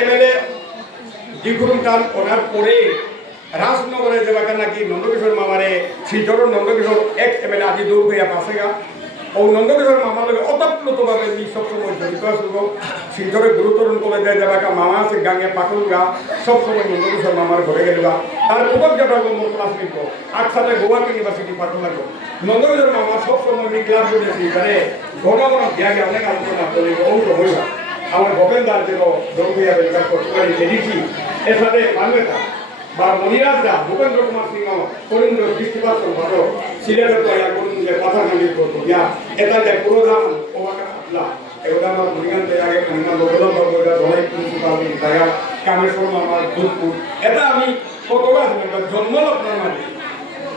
MLA দিগুরুম টান ওনার পরে রাজনগরে যাবাকে নাকি নন্দকিশোর মামারে শিলচর নন্দকিশোর এক্স এমএলএ আদি দূর হইয়া পাশেগা ও নন্দকিশোর মামার লগে অতপ্লুতভাবে সবসময় জড়িত আসব শিলচরের গুরুতরণ কলেজে যাবাকা মামা আছে গাঙে পাকুল গা সবসময় নন্দকিশোর মামার ঘরে গেলবা তার প্রথম যেটা মোর ক্লাসমেট একসাথে গুয়াহাটি ইউনিভার্সিটি পাঠন লাগলো নন্দকিশোর মামা সবসময় আমি ক্লাস করেছি মানে ঘন ঘন জ্ঞানে অনেক আলোচনা করে অংশ হইবা আমার ভোপেন্দার যে দৌড়িয়া বেলকার করতে দেখি এর সাথে মানবেতা বা মনিরাজ দা ভূপেন্দ্র কুমার সিংহ করিন্দ্র দৃষ্টিপাত ভালো সিলেটের তৈরি করুন যে কথা নামিয়ে করতো ইয়া এটা যে পুরোদাম ওবাকা আপলা এগুলো আমার মনিগানতে আগে মনিগান লোকদম বলবো ধলাই প্রিন্সিপাল জায়গা কামেশ্বর আমার দুধপুর এটা আমি কতবার জন্মলগ্নের মাঝে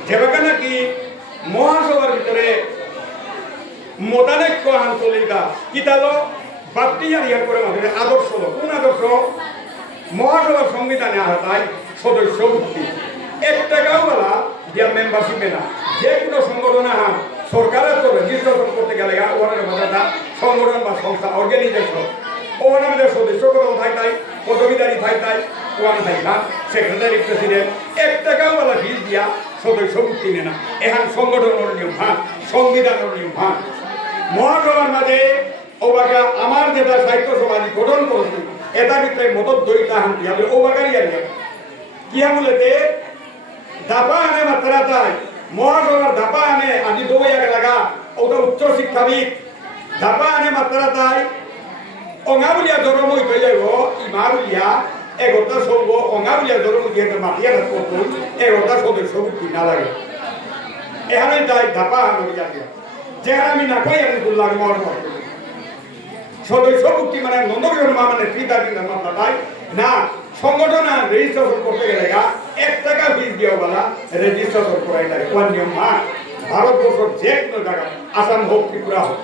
যেবাকে নাকি মহাসভার ভিতরে মতানৈক্য আঞ্চলিকা কিতালো বাক্তিয়ার ইয়ার করে মাঝে আদর্শ কোন আদর্শ মহাসভার সংবিধানে আহতায় সদস্য ভুক্তি 1 টাকাও বলা যে মেম্বারশিপে না যে কোনো সংগঠনে হান সরকারের তো রেজিস্ট্রেশন করতে গেলে ওনার মধ্যে সংগঠন বা সংস্থা অর্গানাইজেশন ওখানে আমাদের সদস্য কোনো থাই তাই পদবীদারি থাই তাই ওয়ান থাই খান সেক্রেটারি প্রেসিডেন্ট 1 টাকাও বলা ফিস দিয়া সদস্য ভুক্তি নেয় না এখান সংগঠনের নিয়ম ভান সংবিধানের নিয়ম ভান মহাসভার মাঝে ওবাকা আমার যেটা সাহিত্য সভা গঠন করেছি এটার ভিতরে মদত দইটা হান দিয়া ওবাকারই আর কিয়া বলেতে দাপা আনে মাত্রা তাই মহাসভার দাপা আনে আদি দৌড়াইয়া লাগা ওটা উচ্চ শিক্ষাবিদ দাপা আনে মাত্রা তাই অঙ্গাবুলিয়া জরমই হয়ে যাইব ইমাবুলিয়া এগোটা সব অঙ্গাবুলিয়া জরমই দিয়ে মাটিয়া করতো এগোটা সদস্য ভুক্তি না লাগে এখানে তাই দাপা আনে যাবে যেখানে আমি না কই আমি বললাম মহাসভা সদস্য ভুক্তি মানে নন্দকিশোর মা মানে ফ্রিদারি মামলা তাই না সংগঠন রেজিস্ট্রেশন করতে গেলে 1 টাকা ফিস দিয়ে বলা রেজিস্ট্রেশন করাই লাগে কোন নিয়ম মা ভারতবর্ষের যে কোনো জায়গা আসাম হোক ত্রিপুরা হোক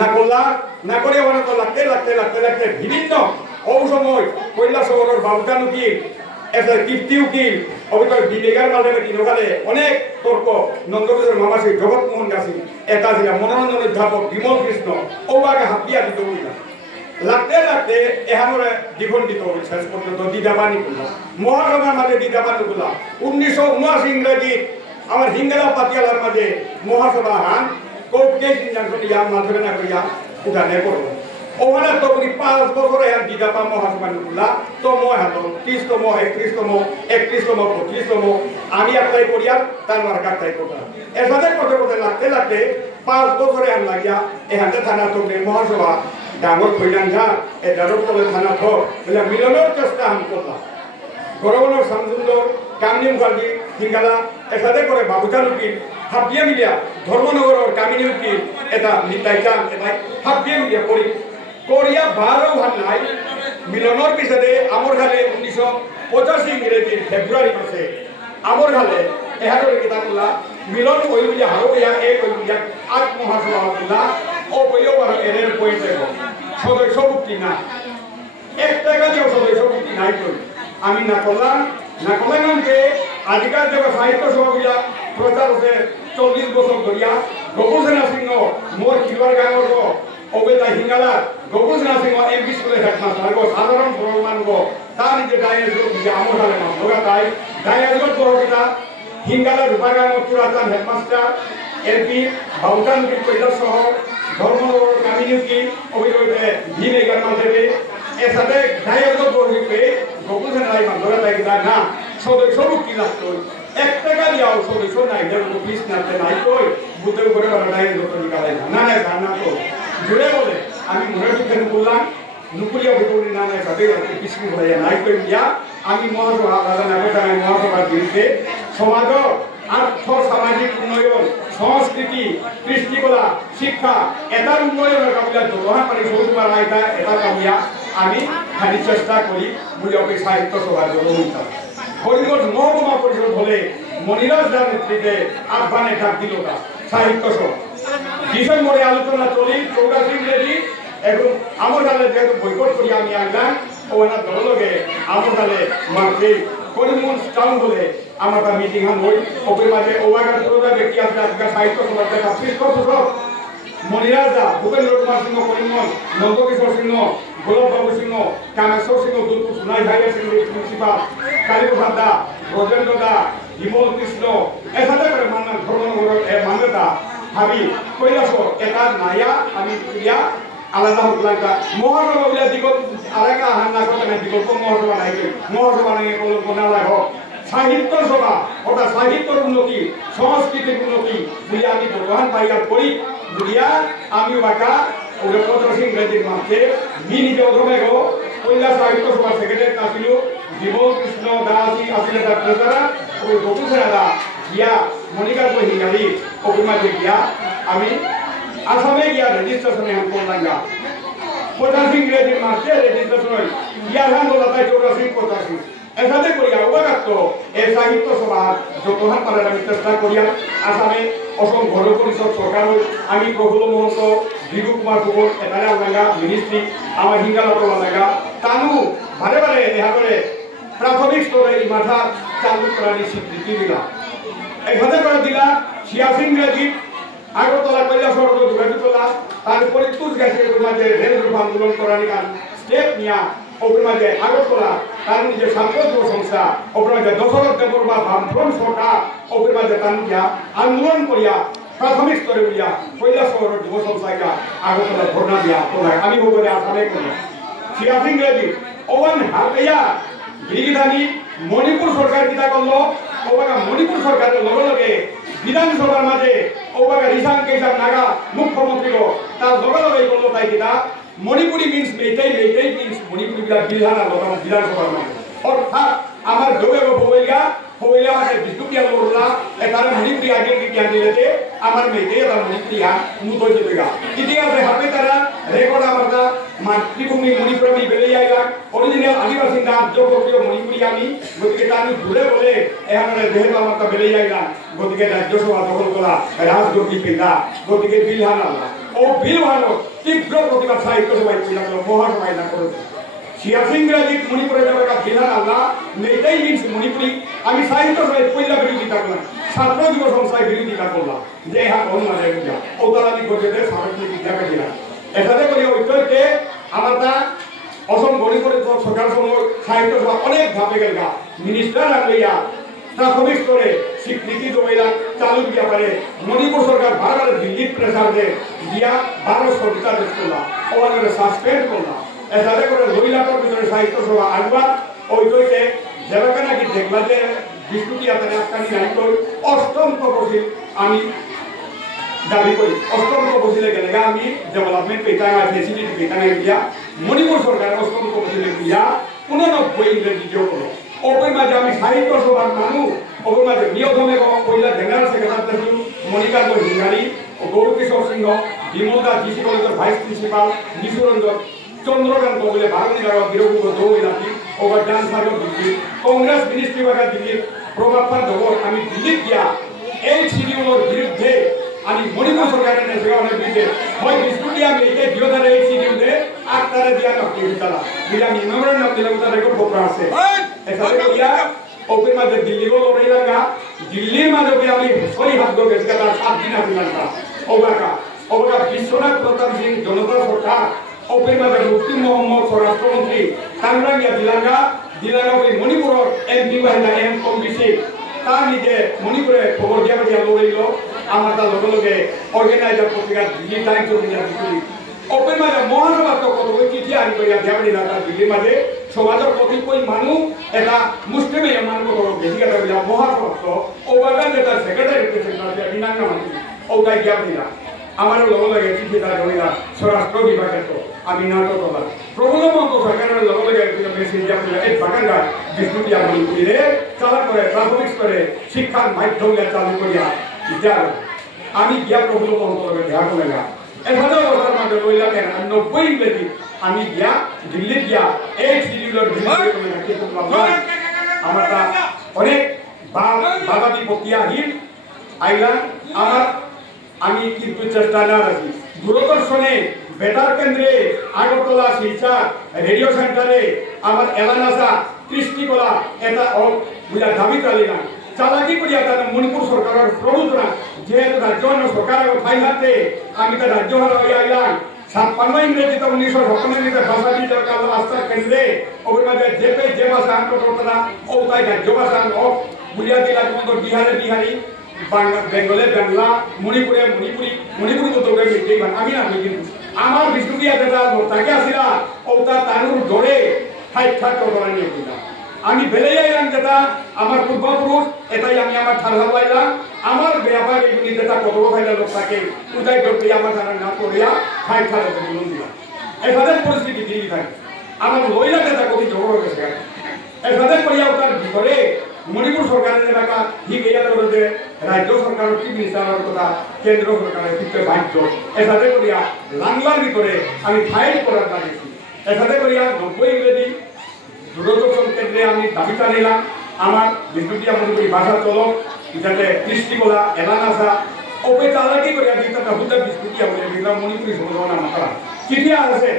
না করলা না করে ওখানে তো লাগতে বিভিন্ন অবসময় কৈলাসহরের বাবুকান উকিল এসে কীর্তি উকিল অবিকল বিবেকার মাধ্যমে তিনকালে অনেক তর্ক নন্দকিশোর মামা সেই জগৎমোহন গাছি এটা ছিল মনোরঞ্জন অধ্যাপক বিমল কৃষ্ণ ওবাকে হাতিয়া দিত লাগতে এখানে দ্বিখণ্ডিত হল শেষ পর্যন্ত দিদাবানি করলাম মহাসভার মাঝে দিদাবানি করলাম 1979 ইংরেজি আমার হিঙ্গেলা পাতিয়ালার মাঝে মহাসভা হান কোর্ট কেস ইনজাংশন ইয়ার মাধ্যমে না করিয়া উঠানে করবো ওখানে তো 5 বছর এখন দিদাবা মহাসভা নিকুলা তো মই হাত 30তম 31তম 31তম 25তম আমি অ্যাপ্লাই করিয়া তার মার্ক অ্যাপ্লাই করতাম এর সাথে করতে লাগতে 5 বছর এখন লাগিয়া এখানে থানা তো মহাসভা ডাঙর কইলাঙ্গা এ ডারোর তলে থানা থর বলে মিলনের চেষ্টা আমি করলাম গরবনের শামসুন্দর কামনি মুখার্জি হিঙ্গালা এর সাথে করে বাবুচান উকিল হাবিয়া মিলিয়া ধর্মনগরের কামিনী উকিল এটা নিতাই চান এটা হাবিয়া মিলিয়া করিয়া 12 ভান নাই মিলনের পিছনে আমার খালে 1985 ইংরেজির ফেব্রুয়ারি মাসে আমার খালে এহারের কিতাবগুলা মিলন ওই বুঝিয়া হারো ইয়া এই ওই বুঝিয়া আত্মহাসভা হবুলা ও বইও এর পয়েন্ট দেব সদস্য ভুক্তি না 1 টাকা দিয়েও সদস্য ভুক্তি নাই করি আমি না করলাম যে আজকাল যে সাহিত্য সভাগুলা প্রচার হচ্ছে 40 বছর ধরিয়া গোকুল সেনা সিংহ মোর কিলবার গাঁৱৰ অবেদা হিঙ্গালা গোকুল সেনা সিংহ এমপি স্কুলে হেডমাস্টার সাধারণ প্রমাণ তার নিজে ডাইরেক্ট আমার হালে না তাই ডাইরেক্ট বড়টা হিঙ্গালা রূপাগাঁৱৰ পুরাতন হেডমাস্টার এমপি বাউটান কৈলাস সহ ধর্মনগর কামিনী উকিল অভিযোগে ভিন এগার মাধ্যমে এর সাথে ডাইরেক্ট বড়িকে গোকুল সেনা মাধ্যমে তাই না সদস্য ভুক্তি লাগতো 1 টাকা দিয়াও সদস্য নাই যেমন অফিস নাতে নাই কই বুঝতে করে ডাইরেক্ট লোক নিকালে না না তো জুড়ে বলে আমি মনে দুঃখে বললাম নুকুলিয়া ভিতরে না নাই সাথে কিছু বলে নাই কই দিয়া আমি মহাসভা মহাসভার বিরুদ্ধে সমাজ আর্থ সামাজিক উন্নয়ন সংস্কৃতি কৃষ্টিকলা শিক্ষা এটার উন্নয়নের কামিলা জগহান পানি সবুজ পারাইতা এটা কামিয়া আমি খালি চেষ্টা করি বুঝে সাহিত্য সভার জন্য হইতাম করিমগঞ্জ মহকুমা পরিষদ হলে মনিরাজ দার নেতৃত্বে আহ্বানে ডাক দিল সাহিত্য সভা ডিসেম্বরে আলোচনা চলি 84 ইংরেজি এবং আমার গালে যেহেতু বৈকট করি আমি আনলাম ওনার দলকে আমার গালে মারতে করিমগঞ্জ টাউন হলে আমার মিটিং হন হই ওপের মাঝে ওয়াগার পুরোটা ব্যক্তি আছে আজকে সাহিত্য সভার দেখা পৃষ্ঠপোষক Maniraja Bhupendra Kumar Singh Karimganj Nandakishore Singh Golakbabu Singh Kameshwar Singh Dulpur Sonai higher secondary principal Kaliprasad da Brajendra da Bimal Krishna এসাথে করে মান্নান ধর্মনগর মান্যতা ভাবি কৈলাসর এটা নাইয়া আমি ইয়া আলাদা হতলাঙ্কা মহাসভা বলে দিগল আরেকা হান্না করতে না বিকল্প মহাসভা নাই মহাসভা নাই কলঙ্ক না লাগ সাহিত্য সভা অর্থাৎ সাহিত্যর উন্নতি সংস্কৃতির উন্নতি বলে আমি প্রধান পাইয়ার করি বুড়িয়া আমি বাঁকা ওদের পদ্মসী ইংরেজির মাঝে মি নিজে অধমে গো কৈলাস সাহিত্য সভার সেক্রেটারি আসিল বিমল কৃষ্ণ দাসী আসলে তার ট্রেজারার ওই বকুসেনা গিয়া মনিকার হিঙ্গালি অভিমাতে গিয়া আমি আসামে গিয়া রেজিস্ট্রেশনে আমি করলাম গা পদ্মসী ইংরেজির মাঝে রেজিস্ট্রেশন ইয়ার হান বলাতায় 84-85 এসাথে করিয়া অবাকাত্ত এই সাহিত্য সভা যতহান পারেন আমি চেষ্টা করিয়া আসামে অসম গণ পরিষদ সরকার আমি প্রফুল্ল মহন্ত বিদু কুমার ফুকন এখানে আলাগা মিনিস্ট্রি আমার হিঙ্গালত আলাগা তানু বারে বারে দেখা করে প্রাথমিক স্তরে এই মাথা চালু করার স্বীকৃতি দিলা এখানে করে দিলা 86 ইংরেজি আগরতলা কৈলাসহর যোগাযোগ করলা তারপরে তুজ গেছে মাঝে রেল রূপ আন্দোলন করার স্টেপ নিয়া ওপরমাঝে আগরতলা তার নিজে সাংগঠনিক সংস্থা ওপরমাঝে দশরথ দেববর্মা বামফ্রন্ট সরকার ওপরমাঝে তার নিজে আন্দোলন করিয়া প্রাথমিক স্তরে বলিয়া কৈলাসহর যুব সংস্থাকে আগরতলা ধর্ণা দিয়া তোলায় আমি বলে আসামে করি 86 ইংরেজি ওয়ান হাতিয়া গিরিধানী মণিপুর সরকার কিতা করলো ওবাগা মণিপুর সরকারের লগে লগে বিধানসভার মাঝে ওবাগা রিসাং কেশাব নাগা মুখ্যমন্ত্রী তার লগে লগে করলো তাই কিতা মণিপুরি মিন্স মেইটাই মিন্স মণিপুরি বিধান আর বিধানসভার মাঝে অর্থাৎ আমার গৌরব বইলা হইলা আমাকে বিষ্ণুপ্রিয়া লোরলা এটার মণিপুরি আইডেন্টিটি আনলেতে আমার মেইটাই আর মণিপুরিয়া মুদই দেবেগা ইতিহাসে হাতে তারা রেকর্ড আমারটা মাতৃভূমি মণিপুর আমি বেড়ে যাইলা অরিজিনাল আদিবাসী নাম যোগ্য মণিপুরি আমি গতিকে আমি ঘুরে বলে এখানে যেহেতু আমারটা বেড়ে যাইলা গতিকে রাজ্যসভা দখল করা রাজগতি পেলা গতিকে বিল হানালা ও বিল হানো তীব্র প্রতিবাদ সাহিত্য সভায় মহাসভায় না করেছে 86 ইংরেজি মণিপুরে যাবে বিধান আল্লাহ মেইটাই মিন্স মণিপুরি আমি সাহিত্য সভায় পয়লা বিরোধিতা করলাম ছাত্র যুব সংস্থায় বিরোধিতা করলাম যে হ্যাঁ কোন মানে বুঝা ওতালানি করতে সার্বজনিক বিদ্যাকে দিলাম এটাতে করি ঐক্যকে আমার তা অসম গণিপুরে সরকার সময় সাহিত্য সভা অনেক ভাবে গেল মিনিস্টার রাখলিয়া প্রাথমিক স্তরে স্বীকৃতি দেওয়া চালু দিয়া পারে মণিপুর সরকার বারবার দিল্লির প্রেসার দিয়া 12 সবিতা দেশ করলাম ওখানে সাসপেন্ড করলাম এসাথে করে 2 লাখের ভিতরে সাহিত্য সভা আনবা ওইটাকে যেভাবে নাকি দেখলা যে বিষ্ণুপ্রিয়া তার আটকানি নাই করি অষ্টম তপশিল আমি দাবি করি অষ্টম তপশিলে গেলে আমি ডেভেলপমেন্ট পেতাম ফেসিলিটি পেতাম দিয়া মণিপুর সরকার অষ্টম তপশিলে দিয়া 89 ইংরেজি যোগ করলো ওপর মাঝে আমি সাহিত্য সভার মানুষ ওপর মাঝে নিয়মে পয়লা জেনারেল সেক্রেটারি মণিকান্ত হিঙ্গারি ও গৌরকিশোর সিংহ বিমল দাস জিসি কলেজের ভাইস প্রিন্সিপাল নিশুরঞ্জন চন্দ্রকান্ত বলে ভারতী গাড় বিরোধী দৌড়াতি ওভার ডান্স মার্গ দিল্লি কংগ্রেস মিনিস্ট্রি বাগা দিল্লির প্রভাবপাত দখল আমি দিল্লি গিয়া এই শিডিউলের বিরুদ্ধে আমি মণিপুর সরকারের সেখানে বিরুদ্ধে হয় বিষ্ণুপ্রিয়া আমি এই 2008 শিডিউলে 8 তারিখ দিয়া নকলি দিলা দিলা আমি মেমোরেন্ডাম দিলাম তার রেকর্ড পত্র আছে এসাথে করিয়া ওপের মাঝে দিল্লি গো লড়াই লাগা দিল্লির মাঝে আমি সরি হাত ধরে গেছি তার 7 দিন আছে লাগা ওবাকা বিশ্বনাথ প্রতাপ সিং জনতা সরকার ওপের মাঝে মুফতি মোহাম্মদ স্বরাষ্ট্রমন্ত্রী কাংরাঙ্গিয়া দিলাঙ্গা ওই মণিপুর এমপি বাহিনী এম কমবিসি তার নিজে মণিপুরে খবর দিয়া লড়াইল আমার তার লগে লগে অর্গানাইজার পত্রিকা Delhi Times of India Delhi open মাঝে মহাসভা তো কত চিঠি আনি করিয়া দেওয়ানি না তার দিল্লির মাঝে সমাজের কতিপয় মানুষ এটা মুসলিমে এমন কত বেশি কথা বলিয়া মহাসভা তো ওবাগা যেটা সেক্রেটারি প্রেসিডেন্ট বিনাঙ্গা মানুষ ওটাই দেওয়ানি না আমার লগে লগে চিঠি তার রইলা স্বরাষ্ট্র বিভাগের তো আমি নাটক হলাম প্রফুল্ল মহন্ত সরকারের লগে লগে মেসেজ দেওয়া এই বাগানটা বিষ্ণুপ্রিয়া মণিপুরে চালা করে প্রাথমিক স্তরে শিক্ষার মাধ্যম চালু করিয়া যার আমি গিয়া প্রফুল্ল মহন্ত দেখা করে না এখানে বছর মাঝে রইলা কেন 90 ইংরেজি আমি গিয়া দিল্লি গিয়া এই শিডিউলের আমার অনেক বাধা বিপত্তি আহিল আইলা আমার আমি কিন্তু চেষ্টা না রাখি দূরদর্শনে বেতার কেন্দ্রে আগরতলা শিলচর রেডিও সেন্টারে আমার এলান আসা কৃষ্টি কলা এটা বুঝা দাবি চালি না চালাকি করিয়া তার মণিপুর সরকারের প্রভুতরা যেহেতু রাজ্য সরকারের ফাইল হাতে আমি তার রাজ্য হারা হইয়া আইলাম 56 ইংরেজিতে 1997 ভাষা বিতর্ক আস্থার কেন্দ্রে অভিমানে যে ভাষা আন্দোলন ও তাই রাজ্য ভাষা বুঝিয়া দিলা তোমাদের বিহারি বাংলা বেঙ্গলে বাংলা মণিপুরে মণিপুরি তো তোকে মিটেই আমি না কিন্তু আমার বিষ্ণুপ্রিয়া যেটা তাকে আসিলা ও তানুর ধরে ঠাইঠাক করা নিয়ে দিলাম আমি বেলে যাইলাম যেটা আমার পূর্বপুরুষ এটাই আমি আমার ঠান্ডা পাইলাম আমার ব্যাপার এগুলি যেটা কত খাইলা লোক থাকে উদাই ধরতে আমার জানা না করিয়া খাই খালে বলুন দিলাম এখানে পরিস্থিতি দিয়ে থাকে আমার লইলা যেটা কবি জোর গেছে এখানে করিয়া তার ভিতরে মণিপুর সরকারের এলাকা ঠিক এই যে রাজ্য সরকারের চিফ মিনিস্টারের কথা কেন্দ্র সরকারের ক্ষেত্রে বাধ্য এখানে করিয়া বাংলার ভিতরে আমি ফাইল করার লাগিয়েছি এখানে করিয়া 90 ইংরেজি দূরদর্শন কেন্দ্রে আমি দাবিটা নিলাম আমার বিষ্ণুপ্রিয়া মণিপুরি ভাষা চলো যাতে কৃষ্টি বলা এলান আসা ওপে চালাকি করিয়া দিতে হুদা বিষ্ণুপ্রিয়া বলে দিলাম মণিপুরি সম্বোধনা মাত্রা চিঠি আছে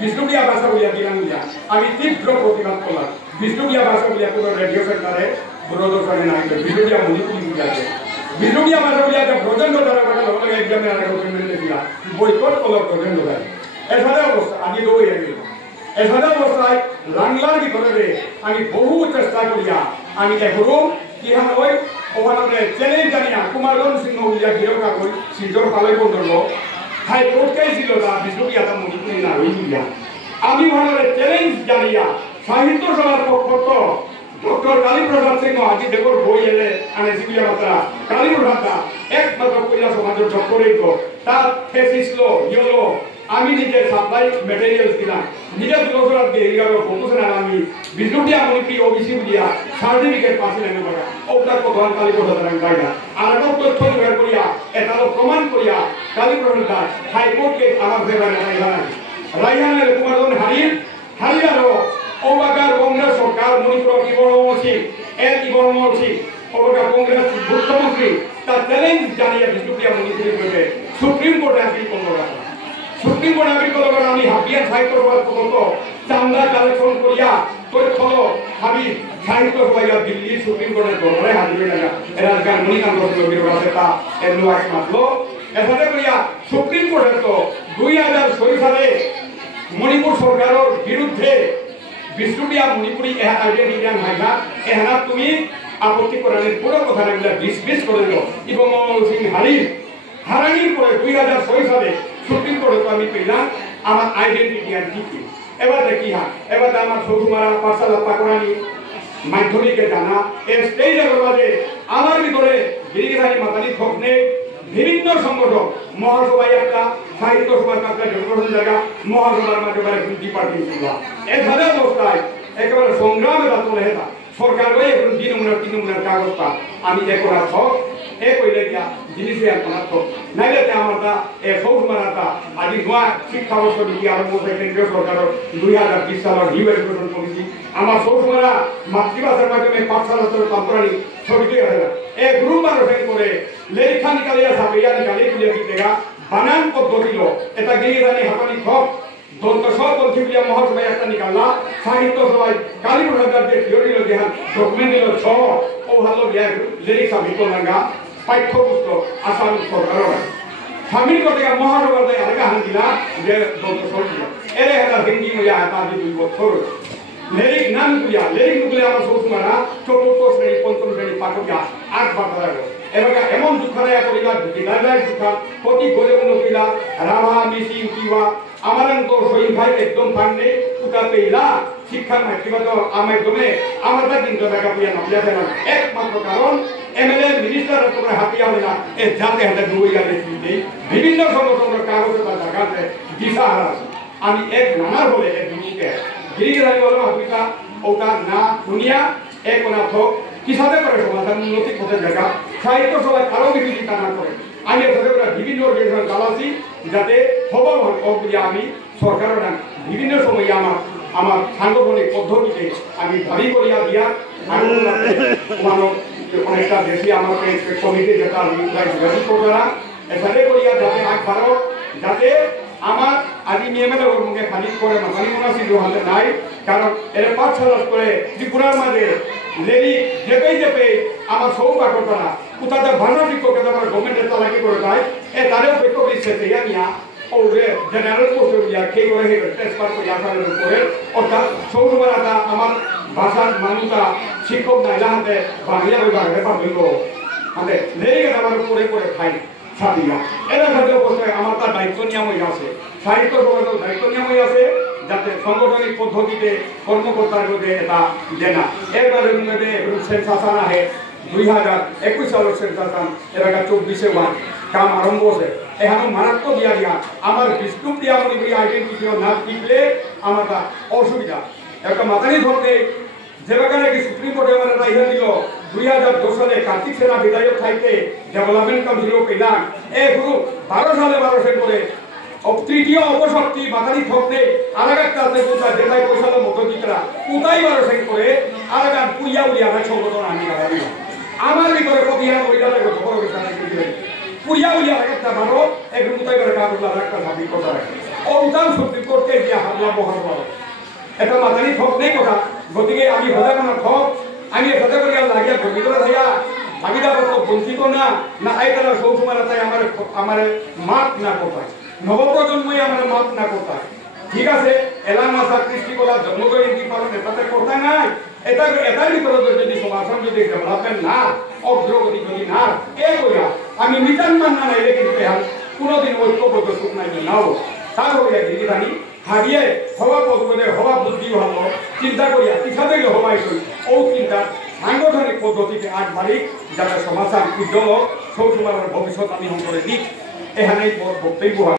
বিষ্ণুপ্রিয়া ভাষা বলিয়া দিলাম বলিয়া আমি তীব্র প্রতিবাদ করলাম বিষ্ণুপ্রিয়া ভাষা বলিয়া কোনো রেডিও সেন্টারে দূরদর্শনে না বিষ্ণুপ্রিয়া মণিপুরি বলিয়াছে বিষ্ণুপ্রিয়া ভাষা বলিয়াছে প্রচন্ড দ্বারা কথা লগে এক্সামে আর দিলা বৈকট করল প্রচন্ড দ্বারা এখানে অবস্থা আমি দৌড়ে গেলাম এখানে অবস্থায় বাংলার ভিতরে আমি বহু চেষ্টা করিয়া আমি এখনো কি হয় ওখানে চ্যালেঞ্জ জানিয়া কুমারগঞ্জ সিংহ বলিয়া গিরকা কই সিজর পালয় বন্ধল হাইকোর্টকে ছিল না বিষ্ণুপ্রিয়া মণিপুরি না হইয়া আমি ওখানে চ্যালেঞ্জ জানিয়া সাহিত্য সভার পক্ষ ডক্টর কালীপ্রসাদ সিংহ আজি দেখর বই এলে আনে সিবিয়া মাত্রা কালীপ্রসাদ একমাত্র কইলা সমাজের ডক্টরেট তার থেসিস লো ইয়েলো আমি নিজে সাপ্লাই ম্যাটেরিয়ালস দিলাম নিজে দুলসরাত দিয়ে এরিয়ার ফোকাস না আমি বিষ্ণুপ্রিয়া মণিপুরি ওবিসি দিয়া সার্টিফিকেট পাছিলেন বলা ওটা প্রধান কালীপ্রসাদ গাইডা আর একটা তথ্য বের করিয়া এটা প্রমাণ করিয়া কালীপ্রসাদ হাইকোর্টকে আমার ফেভারে রাইহানের কুমারগঞ্জ হারিয়ারও ওবাগার কংগ্রেস সরকার মণিপুর ইবরমছি ইবরমছি ওবাগা কংগ্রেস মুখ্যমন্ত্রী তার চ্যালেঞ্জ জানিয়ে বিষ্ণুপ্রিয়া মণিপুরি বলে সুপ্রিম কোর্টে আপিল করলো সুপ্রিম কোর্ট আপিল করলো আমি হাবিয়ান সাহিত্য সভার পর্যন্ত চান্দা কালেকশন করিয়া তথ্য হাবি সাহিত্য সভাইয়া দিল্লি সুপ্রিম কোর্টের দরবারে হাজির হয়ে গেল এলাকার মণিকান্ত বিরোধী তা এর লোক মাত্র এখানে করিয়া সুপ্রিম কোর্টের তো 2006 সালে মণিপুর সরকারের বিরুদ্ধে বিষ্ণুপ্রিয়া মণিপুরি আইডেন্টিটি হাইনা এহানা তুমি আপত্তি করার পুরো কথা না ডিসমিস করে দিল এবং সিং হারানির পরে 2006 সালে সুপ্রিম কোর্টে তো আমি পেলাম আমার আইডেন্টিটি আর কি এবার দেখি এবার আমার সৌকুমারা পাঠশালা পাকড়ানি মাধ্যমিকে জানা এর স্টেজের বাজে আমার ভিতরে গিরিগিরানি মাতানি থকনে বিভিন্ন সংগঠন মহাসভায় একটা সাহিত্য সভার একটা জনগঠন জায়গা মহাসভার মাধ্যমে ডিপার্টমেন্ট ছিল এখানে অবস্থায় একেবারে সংগ্রামে চলে হেতা সরকার হয়ে এখন তিন নমুনার কাগজটা আমি একরা ছক কইলে গিয়া জিনিস নাইলে আমার সৌমারাটা আজি নয়া শিক্ষা বর্ষ নীতি আরম্ভ হয়েছে কেন্দ্রীয় সরকারের 2020 সালের নিউ এডুকেশন পলিসি আমার সৌমারা মাতৃভাষার মাধ্যমে পাঠশালা তন্ত্রাণী ছবিতে হয় না গ্রুপ আলোচনা করে লেখা নিকালিয়া সাবিয়া নিকালি তুলে দিতেগা বানান পদ্ধতি এটা গিরিরানি হাতানি খপ দন্ত সব পদ্ধতি মহাসভায় একটা নিকালা সাহিত্য সভায় কালীপ্রসাদ যে থিওরি দেখান ডকুমেন্ট দিল ছ ও ভালো লিরিক্স আমি করলাঙ্গা পাঠ্যপুস্তক আসাম সরকারের স্বামীর কথা মহাসভার আলাদা হান দিলা যে দন্ত সব এর একটা হিন্দি মিলিয়া হাতা দি 2 বছর লিরিক নাম কুলিয়া লিরিক নুকলে আমার সৌকুমারা চতুর্থ শ্রেণী পঞ্চম শ্রেণী পাঠকিয়া 8 বার করা এবার এমন দুঃখালয়া পরিবার দিলায় দুঃখা প্রতি গলে উন্নতিলা রাভা মিসি উঠিবা আমার তো শহীদ ভাই একদম ফান্ডে উঠা পেইলা শিক্ষার মাতৃভাষা মাধ্যমে আমরা কিন্তু দেখা পেয়ে না একমাত্র কারণ এমএলএ মিনিস্টার তোমরা হাতিয়া হলে না এ জাতে হাতে ডুবে গেলে বিভিন্ন সংগঠনের কাগজে বা জায়গাতে দিশা হারা আমি এক নানার বলে এক দুনিকে গিরিগিরানি বলো আফ্রিকা ওটা না দুনিয়া এক অনাথ কিসাতে করে সমাধান উন্নতি পথের জায়গা সাহিত্য সভায় আরো বেশি চিন্তা না করে আমি এখানে বিভিন্ন অর্গানাইজেশন চালাচ্ছি যাতে খবর হয় আমি সরকারের বিভিন্ন সময়ে আমার সাংগঠনিক পদ্ধতিতে আমি দাবি করিয়া দিয়া অনেকটা বেশি আমাকে কমিটি যেটা করা এখানে করিয়া যাতে আগবাড়ো যাতে আমার আজি নিয়মের মুখে খালি করে মাথানি মনাসিল হাতে নাই কারণ এর পাঠশালা করে ত্রিপুরার মাঝে লেরি যেপেই আমার সৌ পাঠক করা কোথাতে ভাষা শিক্ষক আমার গভর্নমেন্টের চালাকি করে দেয় এ তারেও পক্ষ দিচ্ছে ইয়া ওরে জেনারেল পোস্ট ইয়া খেয়ে করে ট্রান্সফার করে আসামের উপরে অর্থাৎ সৌরবার আমার ভাষার মানুষটা শিক্ষক নাইলা হাতে বাংলা বিভাগে পাবিল মানে লেগে আমার করে খাই সাদিয়া এরা সাথে অবস্থায় আমার তার দায়িত্ব নিয়মই আছে সাহিত্য সভার দায়িত্ব নিয়মই আছে যাতে সাংগঠনিক পদ্ধতিতে কর্মকর্তার মধ্যে এটা দেনা এবারে মধ্যে সেন্সাসান আহে 2021 সালের সেন্সাসান এবার 24 ওয়ান কাম আরম্ভ হচ্ছে এখানে মারাত্মক দিয়া আমার বিষ্ণু দিয়া মনে আইডেন্টিফিকেশন না দিলে আমার অসুবিধা একটা মাতানি ধরতে যে বাগানে কি সুপ্রিম কোর্টে আমার রাইহা দিল 2010 সালে কার্তিক সেনা বিধায়ক থাইতে ডেভেলপমেন্ট কাউন্সিল পেলাম এ গুরু 12 সালে করে তৃতীয় অপশক্তি বাঙালি থকনে আলাগাতে কোথায় যেটাই পয়সালো মধ্যবিত্তরা কোথায় 12 করে আলাগান পুইয়া উলিয়া না সংগঠন আনি গাড়ি আমার ভিতরে কবিয়া মহিলাদের খবর পুইয়া উলিয়া একটা ভালো একটু কোথায় করে কাগজলা একটা ভাবি কথা রাখে অবদান সুপ্রিম কোর্টে গিয়া হামলা বহার বড় এটা মাতানি থক নেই কথা গতিকে আমি হজাগানা থক আমি সাথে করে লাগিয়া ভিতরে থাকা ভাগিদার বঞ্চিত না আইতারা সৌসুমারা তাই আমার মাত না কোথায় নবপ্রজন্মই আমার মাত না কোথায় ঠিক আছে এলান মাসা কৃষ্টি বলা জন্মজয়ন্তী পালন এটাতে কথা নাই এটার ভিতরে যদি সমাধান যদি ডেভেলপমেন্ট না অগ্রগতি যদি না এ কইয়া আমি নিতান মান না নাইলে কিন্তু কোনোদিন ঐক্যবদ্ধ সুখ নাই নাও তার হইয়া দিদিরানি হারিয়ে হওয়া পদ্ধতি হওয়া বুদ্ধি ভালো চিন্তা করিয়া পিছা থেকে হওয়াই করি ও চিন্তা সাংগঠনিক পদ্ধতিতে আগবাড়ি যাতে সমাচার উজ্জ্বল সৌসুমার ভবিষ্যৎ আমি করে দিক এখানেই বক্তব্য